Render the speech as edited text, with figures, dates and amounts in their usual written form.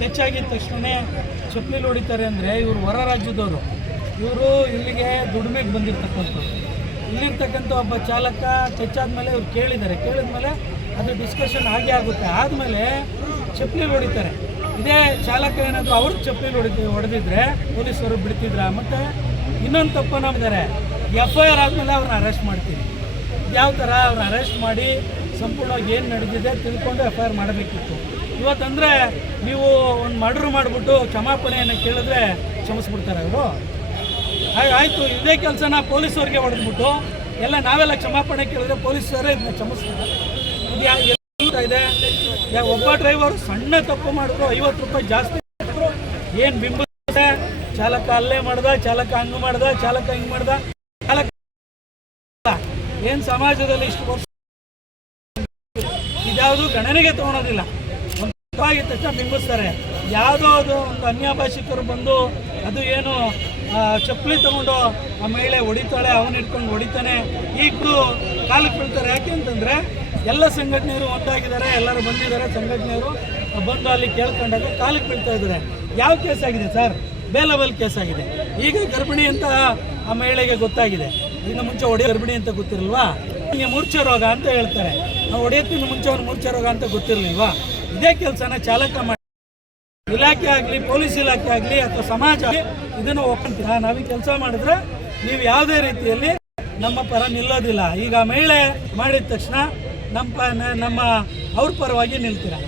ಹೆಚ್ಚಾಗಿದ್ದ ತಕ್ಷಣ ಚಪ್ಪಲಿ ಹೊಡಿತಾರೆ ಅಂದರೆ ಇವರು ಹೊರ ರಾಜ್ಯದವರು, ಇವರು ಇಲ್ಲಿಗೆ ದುಡಿಮೆಗೆ ಬಂದಿರತಕ್ಕಂಥವ್ರು. ಇಲ್ಲಿರ್ತಕ್ಕಂಥ ಒಬ್ಬ ಚಾಲಕ ಹೆಚ್ಚಾದ್ಮೇಲೆ ಇವ್ರು ಕೇಳಿದ್ಮೇಲೆ ಅದು ಡಿಸ್ಕಷನ್ ಆಗೇ ಆಗುತ್ತೆ. ಆದಮೇಲೆ ಚಪ್ಪಲಿ ಹೊಡಿತಾರೆ. ಇದೇ ಚಾಲಕ ಏನಾದರೂ ಅವ್ರ ಚಪ್ಪಲಿ ಹೊಡೆದಿದ್ರೆ ಪೊಲೀಸರು ಬಿಡ್ತಿದ್ರ. ಮತ್ತು ಇನ್ನೊಂದು ತಪ್ಪು ನಮ್ಮಿದ್ದಾರೆ, FIR ಆದಮೇಲೆ ಅವ್ರನ್ನ ಅರೆಸ್ಟ್ ಮಾಡ್ತೀವಿ. ಯಾವ ಥರ ಅವ್ರನ್ನ ಅರೆಸ್ಟ್ ಮಾಡಿ ಸಂಪೂರ್ಣವಾಗಿ ಏನು ನಡೆದಿದೆ ತಿಳ್ಕೊಂಡು FIR ಮಾಡಬೇಕಿತ್ತು. ಇವತ್ತಂದರೆ ನೀವು ಒಂದು ಮರ್ಡರ್ ಮಾಡಿಬಿಟ್ಟು ಕ್ಷಮಾಪಣೆಯನ್ನು ಕೇಳಿದ್ರೆ ಕ್ಷಮಿಸ್ಬಿಡ್ತಾರೆ ಅವರು. ಆಯಿತು, ಇದೇ ಕೆಲಸನ ಪೊಲೀಸವ್ರಿಗೆ ಹೊಡೆದ್ಬಿಟ್ಟು ನಾವೆಲ್ಲ ಕ್ಷಮಾಪಣೆ ಕೇಳಿದ್ರೆ ಪೊಲೀಸರೇ ಇದನ್ನ ಕ್ಷಮಿಸ್ತಾರೆ. ಇದು ಇದೆ. ಒಬ್ಬ ಡ್ರೈವರ್ ಸಣ್ಣ ತಪ್ಪು ಮಾಡಿದ್ರು 50 ರೂಪಾಯಿ ಜಾಸ್ತಿ ಏನು ಬಿಂಬಿಸುತ್ತೆ, ಚಾಲಕ ಅಲ್ಲೇ ಮಾಡ್ದ, ಚಾಲಕ ಹಂಗೆ ಮಾಡ್ದ, ಚಾಲಕ ಹಿಂಗೆ ಮಾಡ್ದ, ಚಾಲಕ ಏನು ಸಮಾಜದಲ್ಲಿ ಇಷ್ಟು ವರ್ಷ ಇದ್ಯಾವುದು ಗಣನೆಗೆ ತೊಗೊಳೋದಿಲ್ಲ. ಆಗಿದ ತಕ್ಷಣ ಬಿಂಬಿಸ್ತಾರೆ. ಯಾವುದೋ ಅದು ಒಂದು ಅನ್ಯಭಾಷಿಕರು ಬಂದು ಅದು ಏನು ಚಪ್ಪಲಿ ತಗೊಂಡು ಆ ಮಹಿಳೆ ಹೊಡಿತಾಳೆ, ಅವನು ಇಟ್ಕೊಂಡು ಹೊಡಿತಾನೆ, ಈಗಲೂ ಕಾಲಕ್ಕೆ ಬೀಳ್ತಾರೆ. ಯಾಕೆ ಅಂತಂದರೆ ಎಲ್ಲ ಸಂಘಟನೆಯರು ಒಂದಾಗಿದ್ದಾರೆ, ಎಲ್ಲರೂ ಬಂದಿದ್ದಾರೆ. ಸಂಘಟನೆಯವರು ಬಂದು ಅಲ್ಲಿ ಕೇಳ್ಕೊಂಡಾಗ ಕಾಲಕ್ಕೆ ಬೀಳ್ತಾ ಇದ್ದಾರೆ. ಯಾವ ಕೇಸ್ ಆಗಿದೆ ಸರ್? ಬೇಲಬಲ್ ಕೇಸ್ ಆಗಿದೆ. ಈಗ ಗರ್ಭಿಣಿ ಅಂತ ಆ ಮಹಿಳೆಗೆ ಗೊತ್ತಾಗಿದೆ. ಇನ್ನು ಮುಂಚೆ ಗರ್ಭಿಣಿ ಅಂತ ಗೊತ್ತಿರಲ್ವಾ? ಹಿಂಗೆ ಮೂರ್ಛೆ ರೋಗ ಅಂತ ಹೇಳ್ತಾರೆ. ನಾವು ಹೊಡೆಯೋಕ್ಕಿಂತ ಮುಂಚೆ ಅವ್ರು ಮೂರ್ಛೆ ರೋಗ ಅಂತ ಗೊತ್ತಿರಲಿಲ್ವಾ? ಇದೇ ಕೆಲಸನ ಚಾಲಕ ಮಾಡಿ ಇಲಾಖೆ ಆಗಲಿ, ಪೊಲೀಸ್ ಇಲಾಖೆ ಆಗಲಿ ಅಥವಾ ಸಮಾಜ ಇದನ್ನು ಒಪ್ಪಂತೀರಾ? ನಾವು ಕೆಲಸ ಮಾಡಿದ್ರೆ ನೀವು ಯಾವುದೇ ರೀತಿಯಲ್ಲಿ ನಮ್ಮ ಪರ ನಿಲ್ಲೋದಿಲ್ಲ. ಈಗ ಮಹಿಳೆ ಮಾಡಿದ ತಕ್ಷಣ ನಮ್ಮ ಅವ್ರ ಪರವಾಗಿ ನಿಲ್ತೀರಾ?